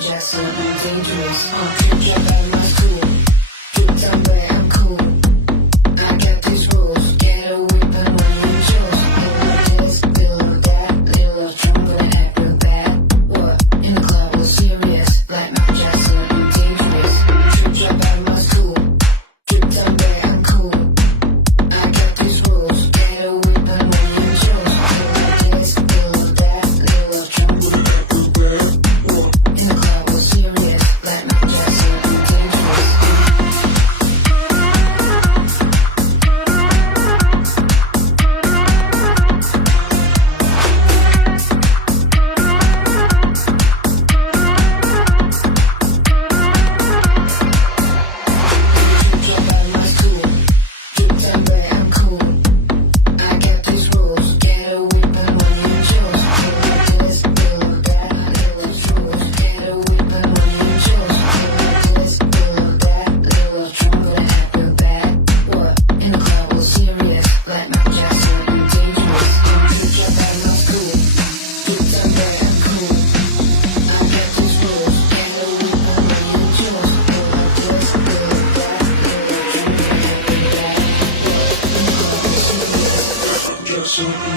just so dangerous. Treat your bad my cool. Treat them where I'm cool. I got these rules. Get a whip and run and choose. Little this, little that, little trouble and act real bad. What? In the club we're serious. Like my just so dangerous. Treat your bad my cool. Treat them where I'm cool. I got these rules. Get a whip and run and choose. Little this, little that, little trouble and act real bad. What? In the club we're serious. Like my just so dangerous. So